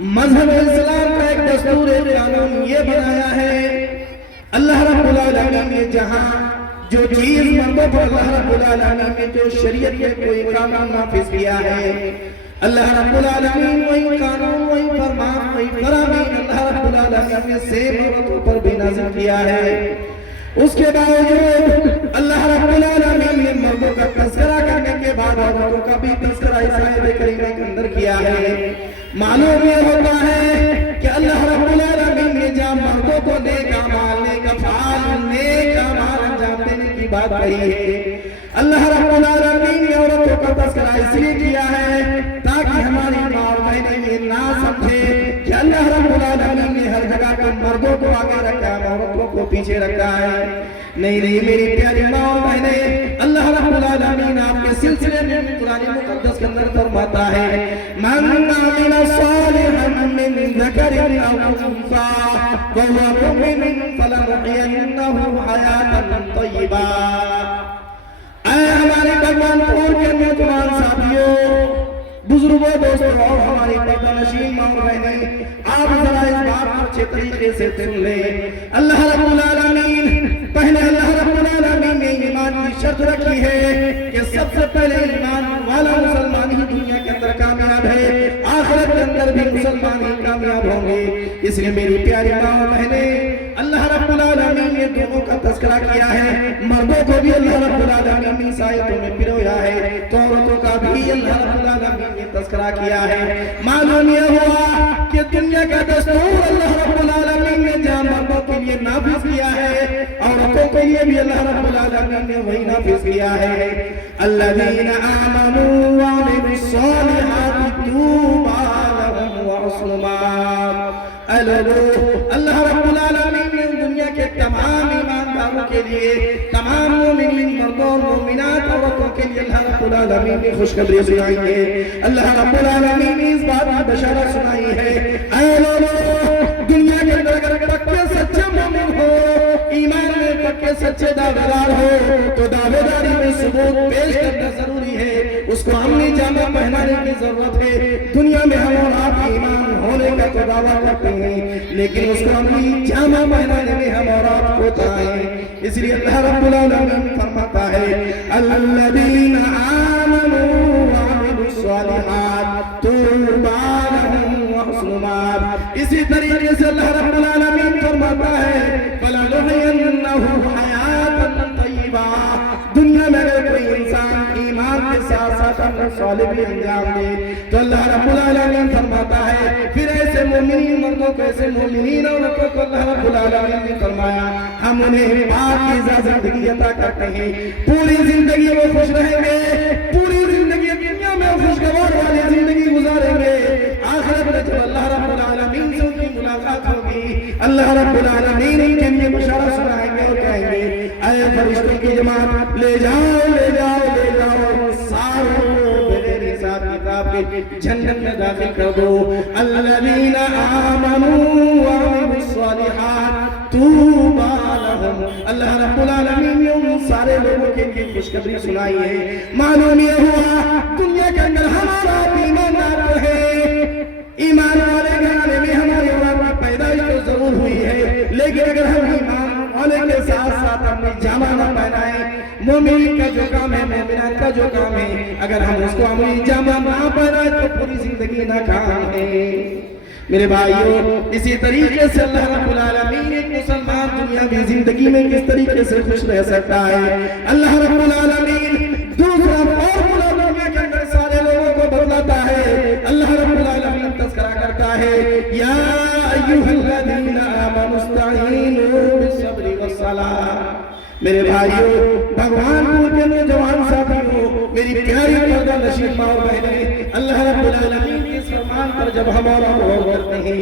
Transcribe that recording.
مذہب اسلام کا ایک دستور قانون یہ بنایا ہے، اللہ رب العالمین نے جہاں جو چیز مردوں پر اللہ رب العالمین نے جو شریعت کے کوئی قانون نافذ کیا ہے، اللہ رب العالمین وہی قانون وہی فرمان وہی فرامین اللہ رب العالمین نے سیم عورتوں پر بھی نازل کیا ہے۔ اس کے باوجود اللہ رب العالمین نے مردوں کا تذکرہ کرنے کے بعد عورتوں کا بھی تذکرہ اس آیت کریمہ کے اندر کیا ہے۔ معلوم یہ ہوتا ہے کہ اللہ رب العالمین نے جہاں مردوں کو نیک اعمال نیک افعال نیک اعمال انجام دینے کی بات کہی ہے، اللہ رب العالمین نے عورتوں کا تذکرہ اس لیے کیا ہے تاکہ ہماری ماں اور بہنیں یہ نہ سمجھے کہ اللہ رب العالمین نے ہر جگہ کو مردوں کو آگے رکھا ہے عورتوں کو پیچھے رکھا ہے۔ نہیں میری پیاری ماں اور بہنیں، اللہ رب العالمین آپ کے سلسلے میں قرآن مقدس کے اندر فرماتا ہے من عمل صالحا من ذکر او انثى وهو مؤمن فلنحيينه حیاة طیبہ۔ اے ہمارے بھگوان پور کے نوجوان ساتھیوں، بزرگوں دوستوں اور ہماری پردہ نشین ماں اور بہنیں، آپ ذرا اس بات کو اچھے طریقے سے سن لیں۔ اللہ رب العالمین پہلے اللہ رب العالمین نے ایمان کی شرط رکھی ہے کہ سب سے پہلے ایمان والا مسلمان ہی دنیا کے اندر کامیاب ہے، آخرت کے اندر بھی مسلمان ہی کامیاب ہوں گے۔ اس لیے میری پیاری ماں اور بہنیں، اللہ رب العالمین نے دونوں کا تذکرہ کیا ہے، مردوں کو بھی اللہ رب العالمین نے اس آیتوں میں پرویا ہے تو عورتوں کا بھی اللہ رب العالمین نے تذکرہ کیا ہے۔ معلوم یہ ہوا کہ دنیا کا دستور اللہ رب العالمین نے جہاں مردوں کے لیے نافذ کیا ہے، عورتوں کے لیے بھی اللہ رب العالمین نے وہی نافذ کیا ہے۔ الذین آمنوا وعملوا الصالحات طوبی لهم وحسن مآب۔ اللہ رب العالمین نے دنیا کے تمام ایمانداروں کے لیے، تمام مومنین مردوں اور مومنات عورتوں کے لیے اللہ رب العالمین نے خوشخبری سنائی ہے۔ اللہ رب العالمین نے اس بات کی بشارت سنائی ہے، اے لوگو دنیا کے اندر اگر پکے سچے مومن ہو، ایمان میں پکے سچے دعوے دار ہو تو دعوے داری میں ثبوت پیش کرنا ضروری ہے، اس کو عملی جامہ پہنانے کی ضرورت ہے۔ دنیا میں ہم اور آپ ایمان ہونے کا تو دعویٰ کرتے ہیں لیکن اس کو عملی جامہ پہنانے میں ہم اور آپ ہوتا ہے۔ اس لیے اللہ رب العالمین فرماتا ہے الذین آمنوا وعملوا الصالحات طوبی لهم وحسن مآب۔ اسی طریقے سے اللہ رب العالمین فرماتا ہے فلنحيينه حیاة طیبہ۔ دنیا میں اگر کوئی انسان ایمان کے ساتھ ساتھ اپنا صالح بھی انجام دے تو اللہ رب العالمین فرماتا ہے پھر ایسے مومنین مردوں کو ایسے مومنین عورتوں کو اللہ رب العالمین نے فرمایا ہم انہیں پاکیزہ زندگی عطا کرتے ہیں، پوری زندگی وہ خوش رہیں گے، پوری زندگی دنیا میں خوشگوار والی زندگی گزاریں گے، آخرت میں جب اللہ رب العالمین سے ان کی ملاقات ہوگی اللہ رب العالمین ان کے لیے بشارت سنائیں گے اور کہیں گے اے فرشتوں کی جماعت لے جاؤ لے جاؤ لے جاؤ ساروں میرے حساب کتاب کے جنت میں داخل کر دو۔ الذین آمنوا وعملوا الصالحات طوبی لهم۔ اللہ رب العالمین نے ان سارے لوگوں کے لیے خوشخبری سنائی ہے۔ معلوم یہ ہوا دنیا کے اندر ہمارا ایماندار رہے، ایمان والے گھرانے میں ہماری اولاد کی پیدائش تو ضرور ہوئی ہے لیکن اگر ہم ایمان والے کے ساتھ ساتھ اپنی جامہ نہ پہنائیں، مومن کا جو کام ہے مومنات کا جو کام ہے اگر ہم اس کو عملی جامہ نہ پہنائیں تو پوری زندگی ناکام ہے۔ میرے بھائیوں اسی طریقے سے اللہ رب العالمین ایک مسلمان دنیاوی زندگی میں کس طریقے سے خوش رہ سکتا ہے، اللہ رب العالمین دوسرا فارمولا دنیا کے اندر سارے لوگوں کو بتلاتا ہے۔ اللہ رب العالمین تذکرہ کرتا ہے یا ایھا الذین آمنوا استعینوا بالصبر والصلاۃ۔ میرے بھائیوں بھگوان پور کے نوجوان ساتھیوں، میری پیاری پردہ نشین ماں اور بہنیں، اللہ رب العالمین کے اس فرمان پر جب ہم اور آپ غور کرتے ہیں